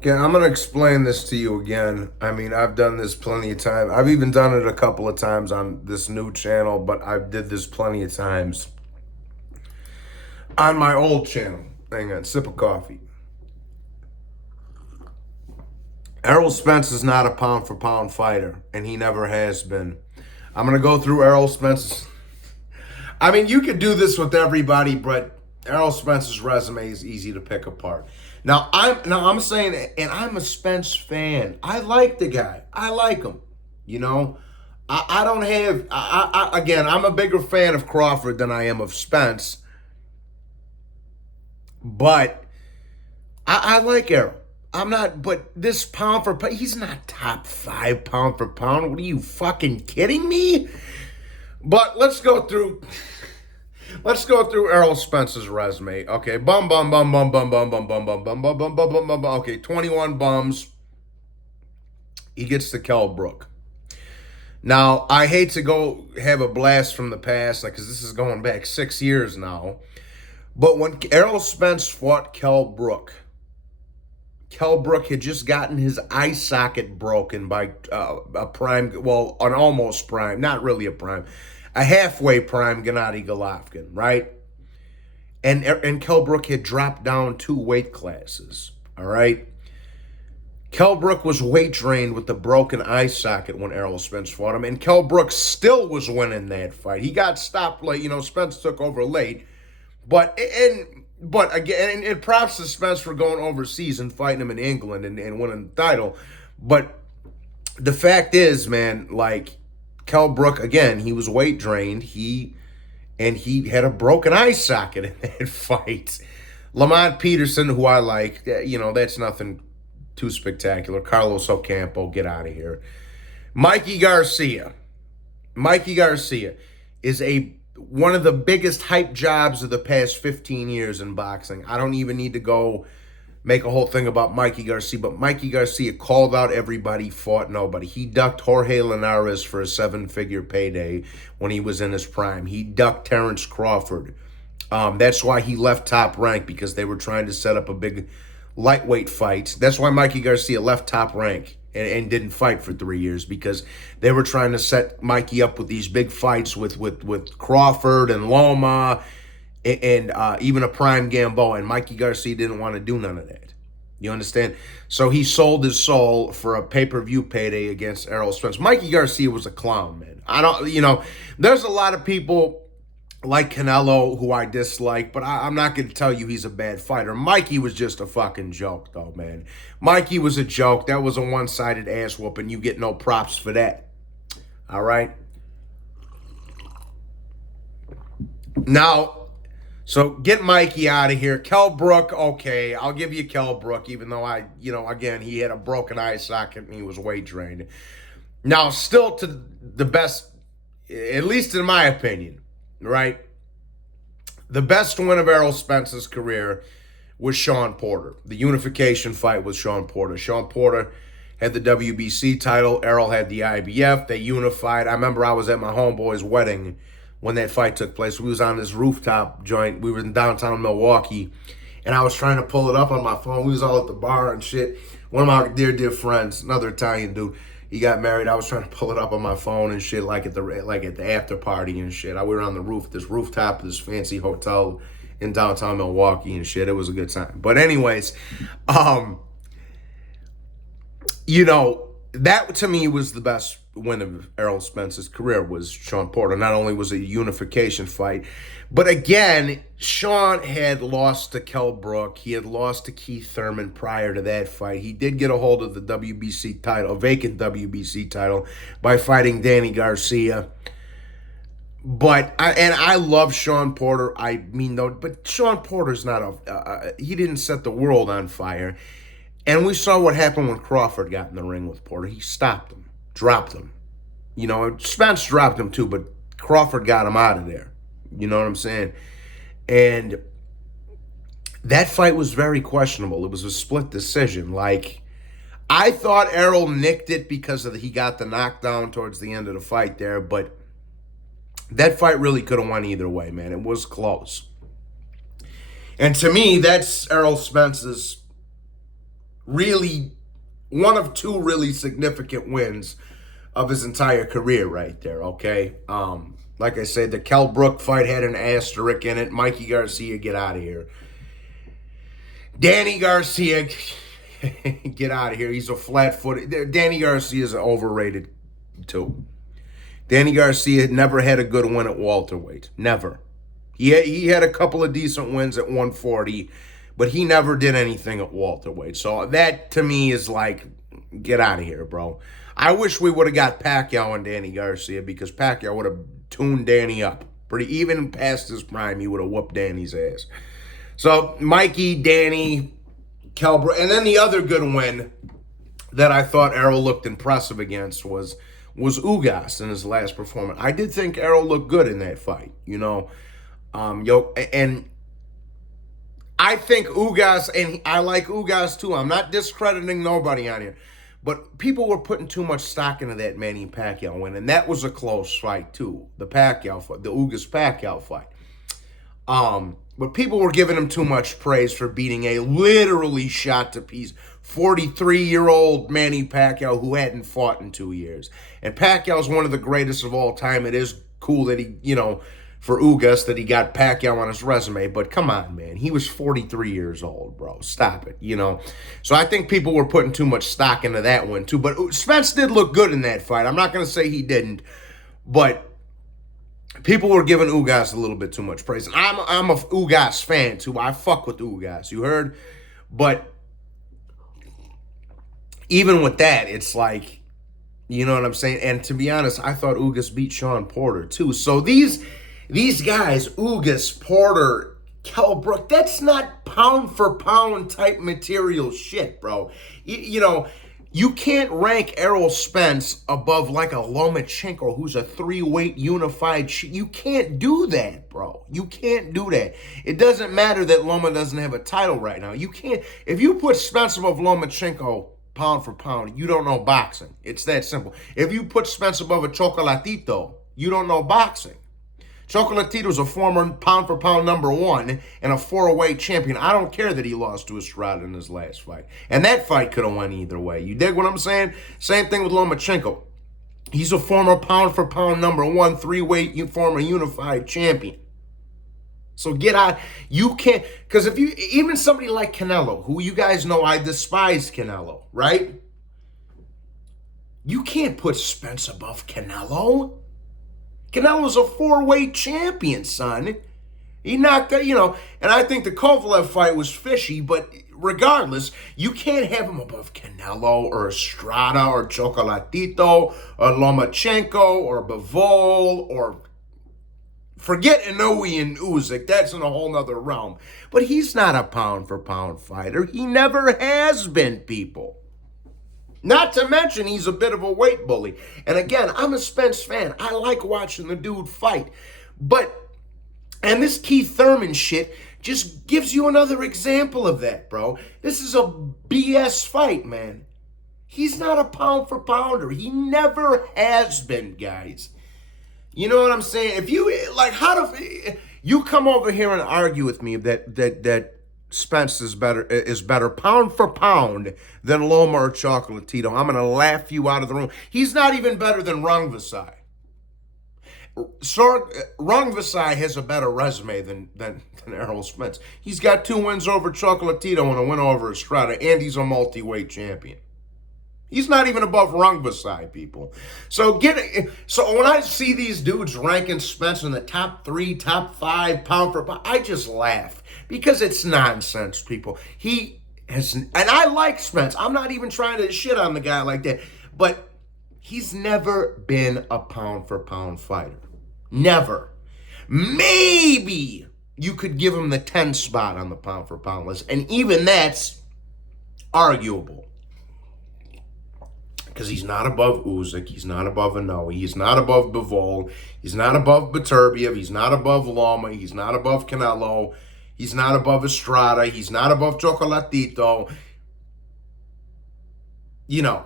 Okay, I'm gonna explain this to you again. I mean, I've done this plenty of times. I've even done it a couple of times on this new channel, but I did this plenty of times on my old channel. Hang on, sip of coffee. Errol Spence is not a pound for pound fighter, and he never has been. I'm gonna go through Errol Spence's. I mean, you could do this with everybody, but Errol Spence's resume is easy to pick apart. Now I'm saying, and I'm a Spence fan. I like the guy. I like him. You know, I don't have. Again, I'm a bigger fan of Crawford than I am of Spence, but I like Errol. I'm not, but this pound for pound, he's not top 5 pound for pound. What are you fucking kidding me? But let's go through Errol Spence's resume. Okay, bum. Okay, 21 bums. He gets to Kell Brook. Now, I hate to go have a blast from the past, because this is going back 6 years now. But when Errol Spence fought Kell Brook had just gotten his eye socket broken by a prime, well, an almost prime, not really a prime, a halfway prime Gennady Golovkin, right? And Kell Brook had dropped down 2 weight classes, all right? Kell Brook was weight drained with the broken eye socket when Errol Spence fought him, and Kell Brook still was winning that fight. He got stopped late, Spence took over late, but again, and props to Spence for going overseas and fighting him in England and winning the title. But the fact is, man, like, Kell Brook, again, he was weight drained. He had a broken eye socket in that fight. Lamont Peterson, who I like, that's nothing too spectacular. Carlos Ocampo, get out of here. Mikey Garcia is one of the biggest hype jobs of the past 15 years in boxing. I don't even need to go make a whole thing about Mikey Garcia, but Mikey Garcia called out everybody, fought nobody. He ducked Jorge Linares for a 7-figure payday when he was in his prime. He ducked Terrence Crawford. That's why he left Top Rank, because they were trying to set up a big lightweight fight. That's why Mikey Garcia left Top Rank and didn't fight for 3 years, because they were trying to set Mikey up with these big fights with Crawford and Loma and even a prime Gamboa, and Mikey Garcia didn't want to do none of that. You understand? So he sold his soul for a pay-per-view payday against Errol Spence. Mikey Garcia was a clown, man. There's a lot of people like Canelo, who I dislike, but I'm not going to tell you he's a bad fighter. Mikey was just a fucking joke, though, man. Mikey was a joke. That was a one-sided ass whooping. You get no props for that. All right? Now, so get Mikey out of here. Kell Brook, okay, I'll give you Kell Brook, even though again, he had a broken eye socket and he was weight drained. Now, still to the best, at least in my opinion, right? The best win of Errol Spence's career was Shawn Porter. The unification fight was Shawn Porter. Shawn Porter had the WBC title. Errol had the IBF. They unified. I remember I was at my homeboy's wedding when that fight took place. We was on this rooftop joint. We were in downtown Milwaukee, and I was trying to pull it up on my phone. We was all at the bar and shit. One of my dear friends, another Italian dude, he got married. I was trying to pull it up on my phone and shit, like at the after party and shit. We were on the rooftop of this fancy hotel in downtown Milwaukee and shit. It was a good time. But anyways, that to me was the best win of Errol Spence's career, was Shawn Porter. Not only was it a unification fight, but again, Shawn had lost to Kell Brook. He had lost to Keith Thurman prior to that fight. He did get a hold of the WBC title, a vacant WBC title, by fighting Danny Garcia. But I love Shawn Porter. But Shawn Porter's not he didn't set the world on fire. And we saw what happened when Crawford got in the ring with Porter. He stopped him, dropped him. Spence dropped him too, but Crawford got him out of there. You know what I'm saying? And that fight was very questionable. It was a split decision. Like, I thought Errol nicked it because he got the knockdown towards the end of the fight there, but that fight really could have went either way, man. It was close. And to me, that's Errol Spence's really one of two really significant wins of his entire career right there, okay? Like I said, the Kell Brook fight had an asterisk in it. Mikey Garcia, get out of here. Danny Garcia, get out of here. He's a flat-footed. Danny Garcia is overrated, too. Danny Garcia never had a good win at welterweight. Never. He had a couple of decent wins at 140, but he never did anything at welterweight. So that, to me, is like, get out of here, bro. I wish we would have got Pacquiao and Danny Garcia, because Pacquiao would have tuned Danny up. Even past his prime, he would have whooped Danny's ass. So Mikey, Danny, Kell Brook, and then the other good win that I thought Errol looked impressive against was Ugas in his last performance. I did think Errol looked good in that fight, and I think Ugas, and I like Ugas too. I'm not discrediting nobody on here, but people were putting too much stock into that Manny Pacquiao win, and that was a close fight too. The Pacquiao fight, the Ugas Pacquiao fight. But people were giving him too much praise for beating a literally shot to piece 43-year-old Manny Pacquiao who hadn't fought in 2 years. And Pacquiao's one of the greatest of all time. It is cool that he, for Ugas, that he got Pacquiao on his resume. But come on, man. He was 43 years old, bro. Stop it, So I think people were putting too much stock into that one, too. But Spence did look good in that fight. I'm not going to say he didn't. But people were giving Ugas a little bit too much praise. And I'm a Ugas fan, too. I fuck with Ugas, you heard? But even with that, it's like, you know what I'm saying? And to be honest, I thought Ugas beat Sean Porter, too. So these guys, Ugas, Porter, Kell Brook, that's not pound-for-pound type material shit, bro. You can't rank Errol Spence above like a Lomachenko, who's a 3-weight unified shit. You can't do that, bro. You can't do that. It doesn't matter that Loma doesn't have a title right now. You can't. If you put Spence above Lomachenko pound for pound, you don't know boxing. It's that simple. If you put Spence above a Chocolatito, you don't know boxing. Chocolatito's a former pound-for-pound #1 and a 4-weight champion. I don't care that he lost to Estrada in his last fight. And that fight could have went either way. You dig what I'm saying? Same thing with Lomachenko. He's a former pound-for-pound #1, 3-weight former unified champion. So get out. You can't, because even somebody like Canelo, who you guys know I despise Canelo, right? You can't put Spence above Canelo. Canelo's a 4-weight champion, son. He knocked out, and I think the Kovalev fight was fishy, but regardless, you can't have him above Canelo or Estrada or Chocolatito or Lomachenko or Bivol or forget Inoue and Usyk. That's in a whole nother realm. But he's not a pound-for-pound fighter. He never has been, people. Not to mention, he's a bit of a weight bully. And again, I'm a Spence fan. I like watching the dude fight. And this Keith Thurman shit just gives you another example of that, bro. This is a BS fight, man. He's not a pound-for-pounder. He never has been, guys. You know what I'm saying? If you, you come over here and argue with me that Spence is better pound for pound than Loma or Chocolatito, I'm going to laugh you out of the room. He's not even better than Rungvisai. Rungvisai has a better resume than Errol Spence. He's got 2 wins over Chocolatito and a win over Estrada, and he's a multi-weight champion. He's not even above Rungvisai, people. So when I see these dudes ranking Spence in the top 3, top 5 pound for pound, I just laugh because it's nonsense, people. And I like Spence. I'm not even trying to shit on the guy like that, but he's never been a pound for pound fighter. Never. Maybe you could give him the 10 spot on the pound for pound list, and even that's arguable. Because he's not above Usyk, he's not above Inoue, he's not above Bivol, he's not above Beterbiev, he's not above Loma, he's not above Canelo, he's not above Estrada, he's not above Chocolatito.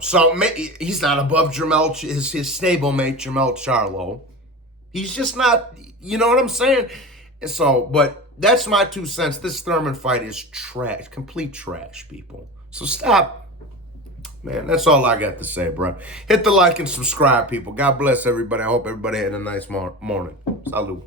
So he's not above his stablemate Jermell Charlo. He's just not, you know what I'm saying? And so, but that's my 2 cents. This Thurman fight is trash, complete trash, people. So stop. Man, that's all I got to say, bro. Hit the like and subscribe, people. God bless everybody. I hope everybody had a nice morning. Salute.